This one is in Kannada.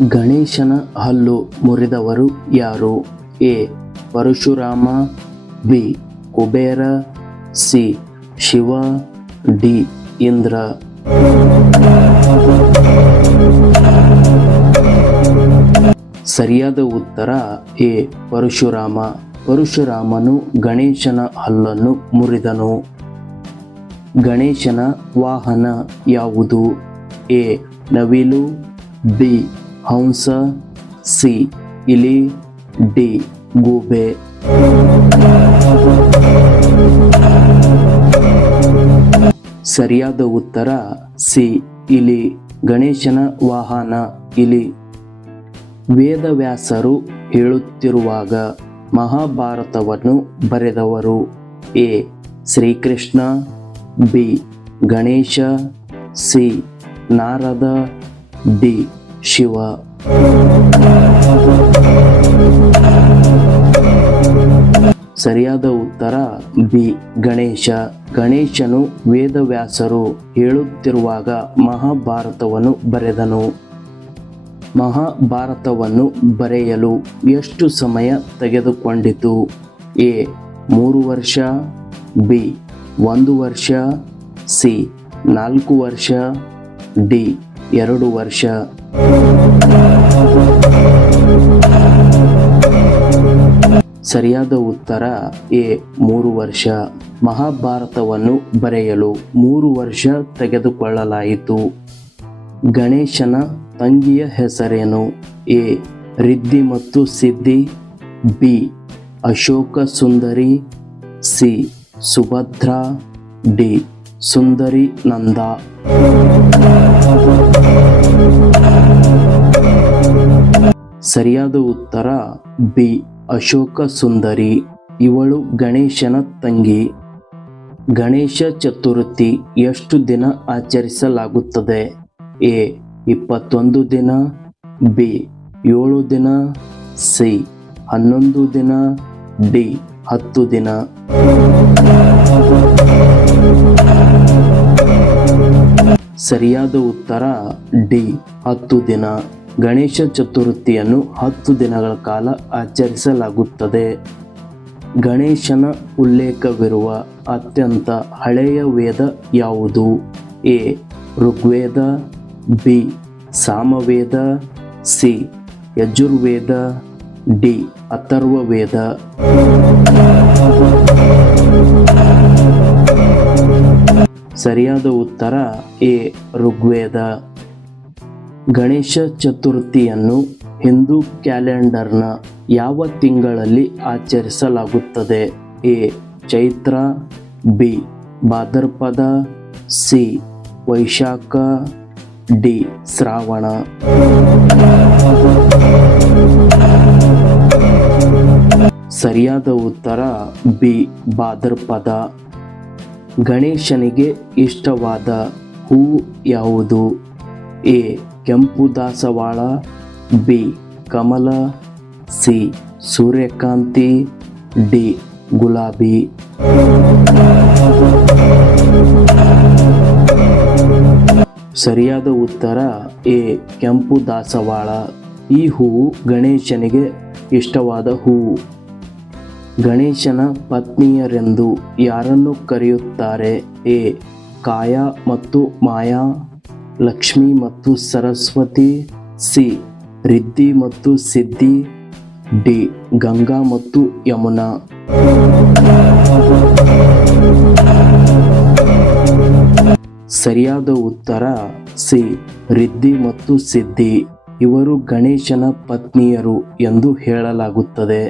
ಗಣೇಶನ ಹಲ್ಲು ಮುರಿದವರು ಯಾರು? A. Parashurama, B. Kubera, C. Shiva, D. Indra. ಸರಿಯಾದ ಉತ್ತರ ಎ. ಪರಶುರಾಮ. ಪರಶುರಾಮನು ಗಣೇಶನ ಹಲ್ಲನ್ನು ಮುರಿದನು. ಗಣೇಶನ ವಾಹನ ಯಾವುದು? ಎ. ನವಿಲು, ಬಿ. ಹಂಸ, ಸಿ. ಇಲಿ, ಡಿ. ಗೂಬೆ. ಸರಿಯಾದ ಉತ್ತರ ಸಿ. ಇಲಿ. ಗಣೇಶನ ವಾಹನ ಇಲಿ. ವೇದವ್ಯಾಸರು ಹೇಳುತ್ತಿರುವಾಗ ಮಹಾಭಾರತವನ್ನು ಬರೆದವರು? A. Shri Krishna, B. Ganesha, C. Narada, D. Shiva. ಸರಿಯಾದ ಉತ್ತರ ಬಿ. ಗಣೇಶ. ಗಣೇಶನು ವೇದವ್ಯಾಸರು ಹೇಳುತ್ತಿರುವಾಗ ಮಹಾಭಾರತವನ್ನು ಬರೆದನು. ಮಹಾಭಾರತವನ್ನು ಬರೆಯಲು ಎಷ್ಟು ಸಮಯ ತೆಗೆದುಕೊಂಡಿತು? ಎ. 3 ವರ್ಷ, ಬಿ. 1 ವರ್ಷ, ಸಿ. 4 ವರ್ಷ, ಡಿ. 2 ವರ್ಷ. ಸರಿಯಾದ ಉತ್ತರ ಎ. 3 ವರ್ಷ. ಮಹಾಭಾರತವನ್ನು ಬರೆಯಲು 3 ವರ್ಷ ತೆಗೆದುಕೊಳ್ಳಲಾಯಿತು. ಗಣೇಶನ ತಂಗಿಯ ಹೆಸರೇನು? ಎ. ರಿದ್ದಿ ಮತ್ತು ಸಿದ್ಧಿ, ಬಿ. ಅಶೋಕ ಸುಂದರಿ, ಸಿ. ಸುಭದ್ರಾ, ಡಿ. ಸುಂದರಿ ನಂದ. ಸರಿಯಾದ ಉತ್ತರ ಬಿ. ಅಶೋಕ ಸುಂದರಿ. ಇವಳು ಗಣೇಶನ ತಂಗಿ. ಗಣೇಶ ಚತುರ್ಥಿ ಎಷ್ಟು ದಿನ ಆಚರಿಸಲಾಗುತ್ತದೆ? ಎ. 21 ದಿನ, ಬಿ. 7 ದಿನ, ಸಿ. 11 ದಿನ, ಡಿ. 10 ದಿನ. ಸರಿಯಾದ ಉತ್ತರ ಡಿ. 10 ದಿನ. ಗಣೇಶ ಚತುರ್ಥಿಯನ್ನು 10 ದಿನಗಳ ಕಾಲ ಆಚರಿಸಲಾಗುತ್ತದೆ. ಗಣೇಶನ ಉಲ್ಲೇಖವಿರುವ ಅತ್ಯಂತ ಹಳೆಯ ವೇದ ಯಾವುದು? A. Rigveda, B. Samaveda, C. Yajurveda, D. Atharvaveda. ಸರಿಯಾದ ಉತ್ತರ ಎ. ಋಗ್ವೇದ. ಗಣೇಶ ಚತುರ್ಥಿಯನ್ನು ಹಿಂದೂ ಕ್ಯಾಲೆಂಡರ್ನ ಯಾವ ತಿಂಗಳಲ್ಲಿ ಆಚರಿಸಲಾಗುತ್ತದೆ? A. Chaitra, B. Bhadrapada, C. Vaishakha, D. Shravana. ಸರಿಯಾದ ಉತ್ತರ ಬಿ. ಭಾದ್ರಪದ. ಗಣೇಶನಿಗೆ ಇಷ್ಟವಾದ ಹೂವು ಯಾವುದು? ಎ. ಕೆಂಪು ದಾಸವಾಳ, ಬಿ. ಕಮಲ, ಸಿ. ಸೂರ್ಯಕಾಂತಿ, ಡಿ. ಗುಲಾಬಿ. ಸರಿಯಾದ ಉತ್ತರ ಎ. ಕೆಂಪು ದಾಸವಾಳ. ಈ ಹೂವು ಗಣೇಶನಿಗೆ ಇಷ್ಟವಾದ ಹೂವು. ಗಣೇಶನ ಪತ್ನಿಯರೆಂದು ಯಾರನ್ನು ಕರೆಯುತ್ತಾರೆ? ಎ. ಕಾಯ ಮತ್ತು ಮಾಯಾ, ಲಕ್ಷ್ಮಿ ಮತ್ತು ಸರಸ್ವತಿ, ಸಿ. ರಿದ್ದಿ ಮತ್ತು ಸಿದ್ಧಿ, ಡಿ. ಗಂಗಾ ಮತ್ತು ಯಮುನಾ. ಸರಿಯಾದ ಉತ್ತರ ಸಿ. ರಿದ್ದಿ ಮತ್ತು ಸಿದ್ಧಿ. ಇವರು ಗಣೇಶನ ಪತ್ನಿಯರು ಎಂದು ಹೇಳಲಾಗುತ್ತದೆ.